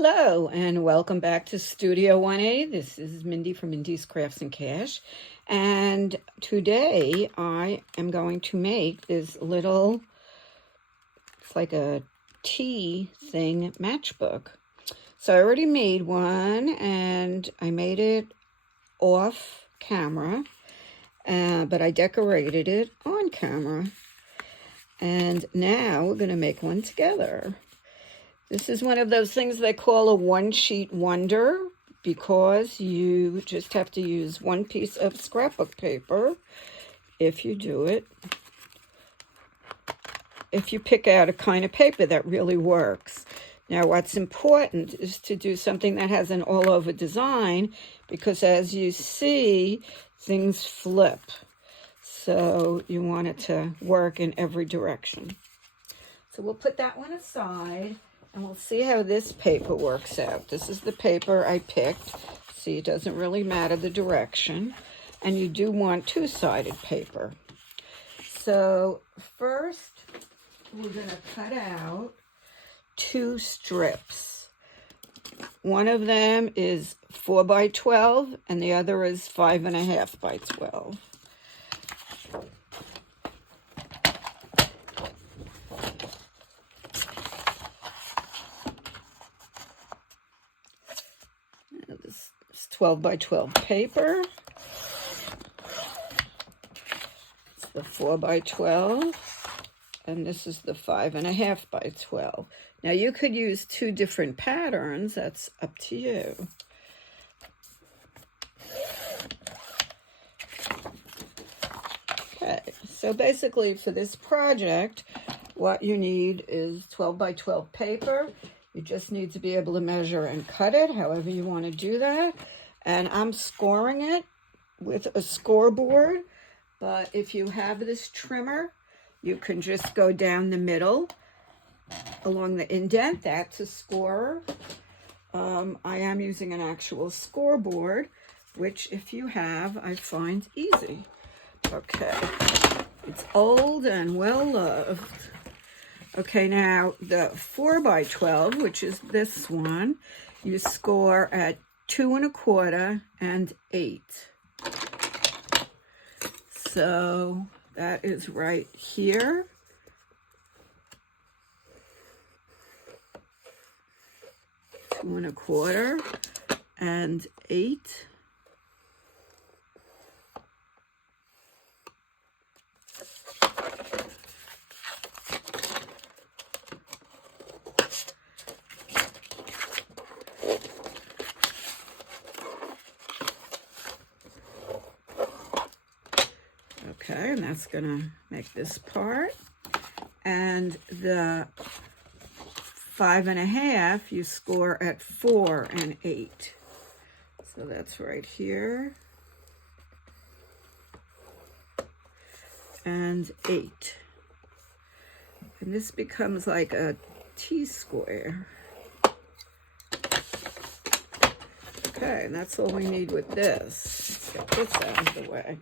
Hello and welcome back to Studio 1A. This is Mindy from Mindy's Crafts and Cash. And today I am going to make this little, it's like a tea thing, matchbook. So I already made one and I made it off camera, but I decorated it on camera. And now we're going to make one together. This is one of those things they call a one-sheet wonder because you just have to use one piece of scrapbook paper if you do it. If you pick out a kind of paper that really works. Now, what's important is to do something that has an all-over design because as you see, things flip. So you want it to work in every direction. So we'll put that one aside. And we'll see how this paper works out. This is the paper I picked. See, it doesn't really matter the direction. And you do want two-sided paper. So first, we're going to cut out two strips. One of them is 4 by 12, and the other is 5.5 by 12. This is 12 by 12 paper. It's the 4 by 12. And this is the 5.5 by 12. Now you could use two different patterns. That's up to you. Okay, so basically for this project, what you need is 12 by 12 paper. You just need to be able to measure and cut it, however you want to do that. And I'm scoring it with a scoreboard. But if you have this trimmer, you can just go down the middle along the indent. That's a scorer. I am using an actual scoreboard, which if you have, I find easy. Okay, it's old and well loved. Okay, now the 4 by 12, which is this one, you score at 2 1/4 and 8. So that is right here. Two 1/4 and 8. Okay, and that's gonna make this part. And the 5.5, you score at 4 and 8. So that's right here. And 8. And this becomes like a T-square. Okay, and that's all we need with this. Let's get this out of the way.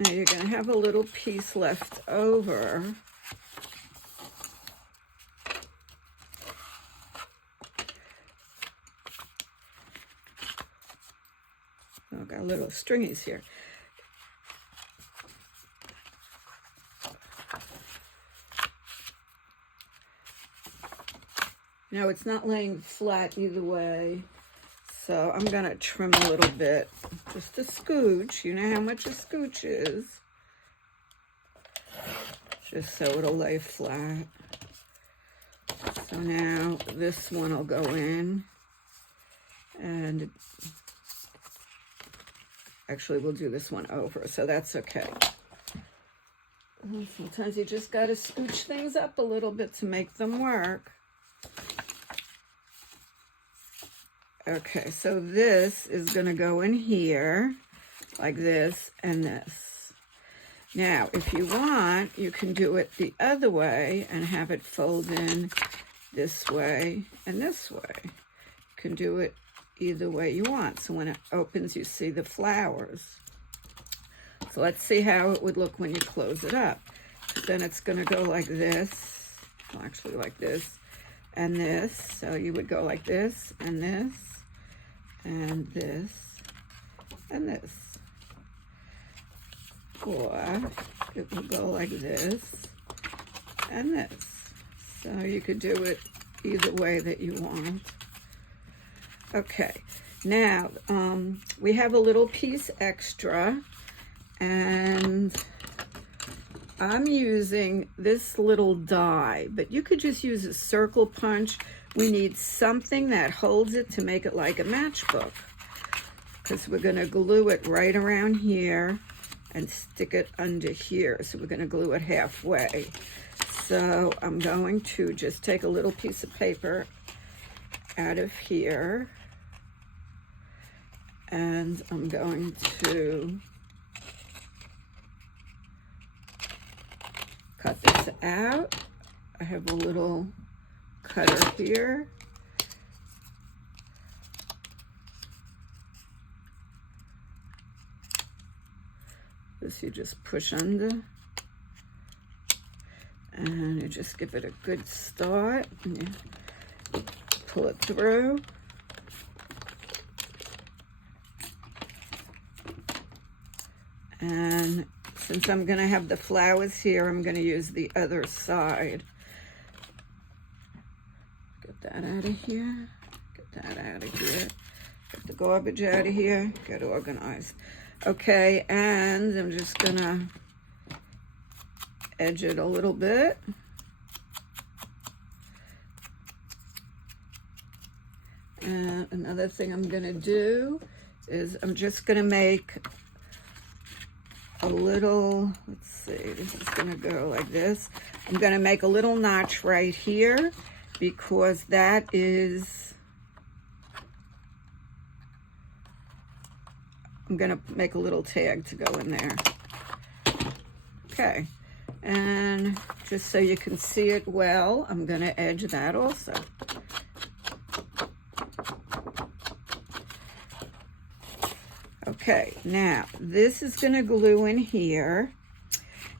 Now you're going to have a little piece left over. Oh, I've got little stringies here. Now it's not laying flat either way. So I'm going to trim a little bit, just a scooch. You know how much a scooch is. Just so it'll lay flat. So now this one will go in. And actually we'll do this one over, so that's okay. Sometimes you just got to scooch things up a little bit to make them work. Okay, so this is going to go in here, like this and this. Now, if you want, you can do it the other way and have it fold in this way and this way. You can do it either way you want. So when it opens, you see the flowers. So let's see how it would look when you close it up. Then it's going to go like this, well, actually like this, and this. So you would go like this, and this, and this, and this. Or it will go like this, and this. So you could do it either way that you want. Okay, now we have a little piece extra, and I'm using this little die, but you could just use a circle punch. We need something that holds it to make it like a matchbook, because we're going to glue it right around here and stick it under here. So we're going to glue it halfway. So I'm going to just take a little piece of paper out of here, and I'm going to cut this out. I have a little cutter here. This you just push under, and you just give it a good start, and you pull it through. And since I'm going to have the flowers here, I'm going to use the other side. Get that out of here. Get that out of here. Get the garbage out of here. Get organized. Okay, and I'm just going to edge it a little bit. And another thing I'm going to do is I'm just going to make a little, let's see, this is going to go like this. I'm going to make a little notch right here, because that is, I'm going to make a little tag to go in there. Okay, and just so you can see it well, I'm going to edge that also. Okay, now this is going to glue in here,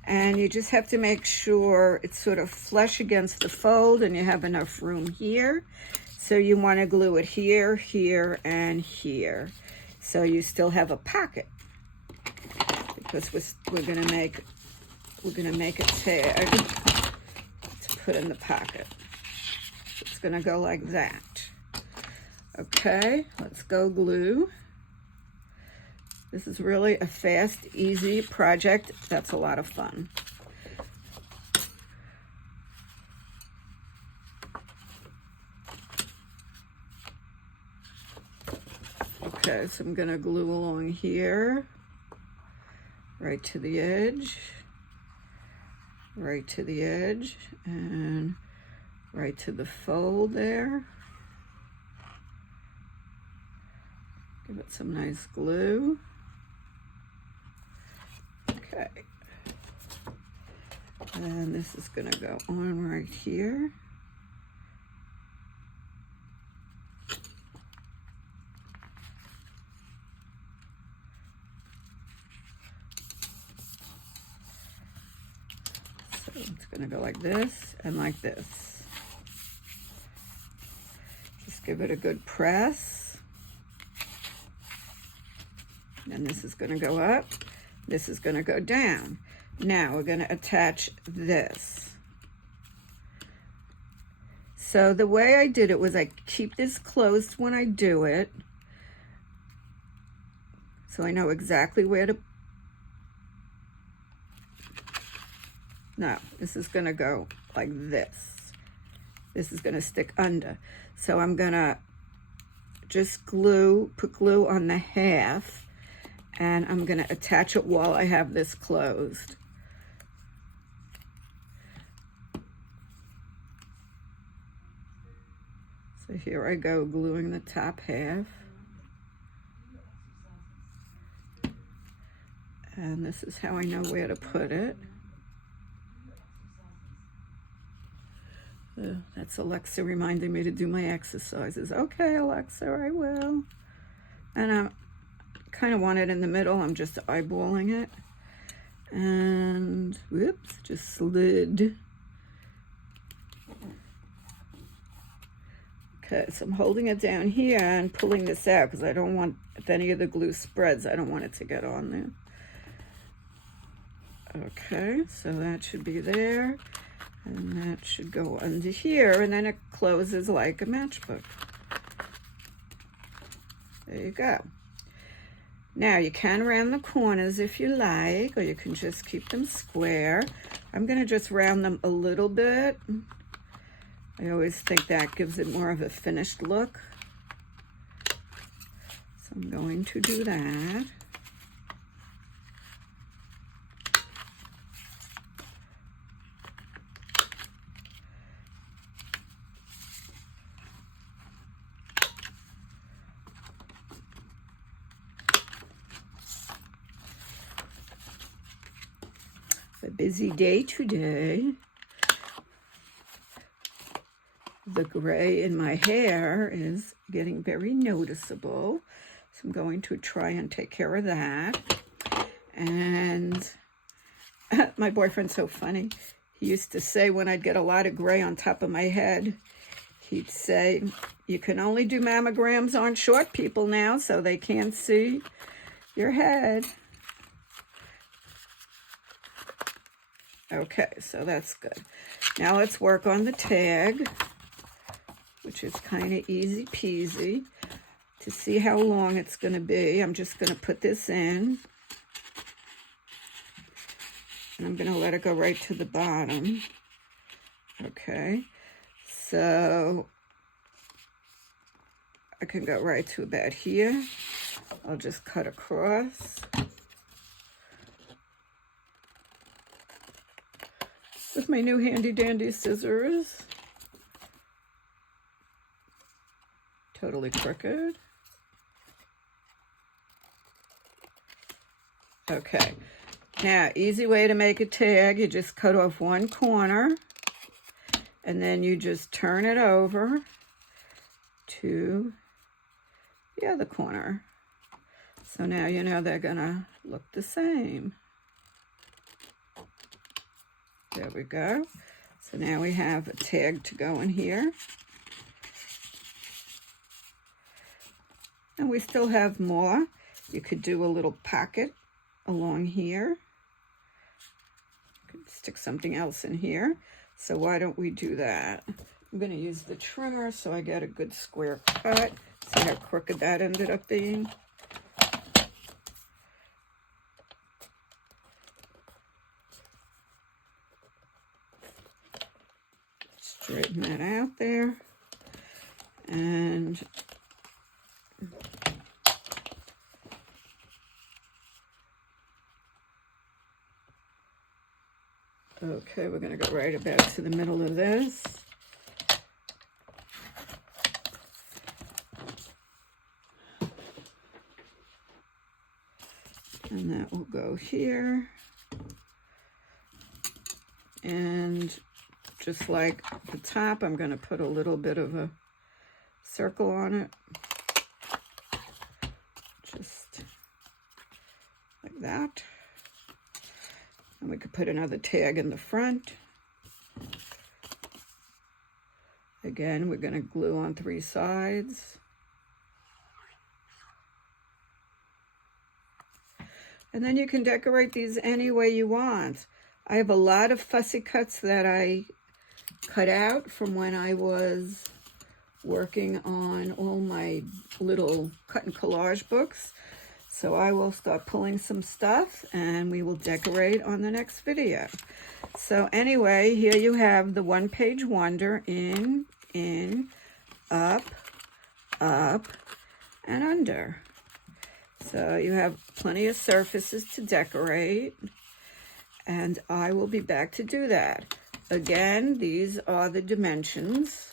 and you just have to make sure it's sort of flush against the fold and you have enough room here. So you want to glue it here, here, and here. So you still have a pocket, because we're going to make a tag to put in the pocket. It's going to go like that. Okay, let's go glue. This is really a fast, easy project that's a lot of fun. Okay, so I'm going to glue along here, right to the edge, right to the edge, and right to the fold there. Give it some nice glue. Okay, and this is going to go on right here. So it's going to go like this and like this. Just give it a good press. And this is going to go up. This is going to go down. Now we're going to attach this. So the way I did it was I keep this closed when I do it, so I know exactly where to. No, this is going to go like this. This is going to stick under. So I'm going to just put glue on the half, and I'm going to attach it while I have this closed. So here I go, gluing the top half. And this is how I know where to put it. That's Alexa reminding me to do my exercises. Okay, Alexa, I will. And I kind of want it in the middle. I'm just eyeballing it. And whoops, just slid. Okay, so I'm holding it down here and pulling this out because I don't want, if any of the glue spreads, I don't want it to get on there. Okay, so that should be there. And that should go under here, and then it closes like a matchbook. There you go. Now you can round the corners if you like, or you can just keep them square. I'm going to just round them a little bit. I always think that gives it more of a finished look. So I'm going to do that. A busy day today. The gray in my hair is getting very noticeable, so I'm going to try and take care of that. And my boyfriend's so funny. He used to say when I'd get a lot of gray on top of my head, he'd say, you can only do mammograms on short people now, so they can't see your head. Okay, so that's good. Now let's work on the tag, which is kind of easy peasy. To see how long it's going to be, I'm just going to put this in. And I'm going to let it go right to the bottom. Okay, so I can go right to about here. I'll just cut across. With my new handy dandy scissors. Totally crooked. Okay, now easy way to make a tag, you just cut off one corner and then you just turn it over to the other corner. So now you know they're gonna look the same. There we go. So now we have a tag to go in here. And we still have more. You could do a little pocket along here. You could stick something else in here. So why don't we do that? I'm going to use the trimmer so I get a good square cut. See how crooked that ended up being? Straighten that out there. And okay, we're going to go right about to the middle of this. And that will go here. And just like the top, I'm going to put a little bit of a circle on it. Just like that. And we could put another tag in the front. Again, we're going to glue on 3 sides. And then you can decorate these any way you want. I have a lot of fussy cuts that I cut out from when I was working on all my little cut and collage books. So I will start pulling some stuff and we will decorate on the next video. So anyway, here you have the one-page wonder in, up, up, and under. So you have plenty of surfaces to decorate, and I will be back to do that. Again, these are the dimensions.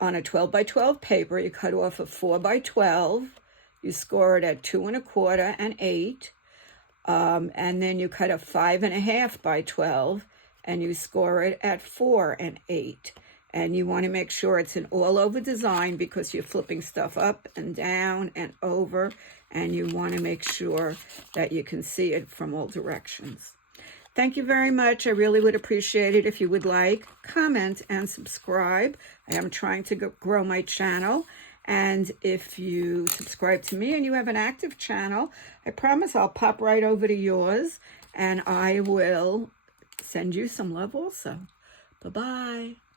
On a 12 by 12 paper, you cut off a 4 by 12. You score it at 2 1/4 and 8. And then you cut a 5 1/2 by 12, and you score it at 4 and 8. And you want to make sure it's an all-over design because you're flipping stuff up and down and over and you want to make sure that you can see it from all directions. Thank you very much. I really would appreciate it if you would like, comment, and subscribe. I am trying to grow my channel. And if you subscribe to me and you have an active channel, I promise I'll pop right over to yours and I will send you some love also. Bye-bye.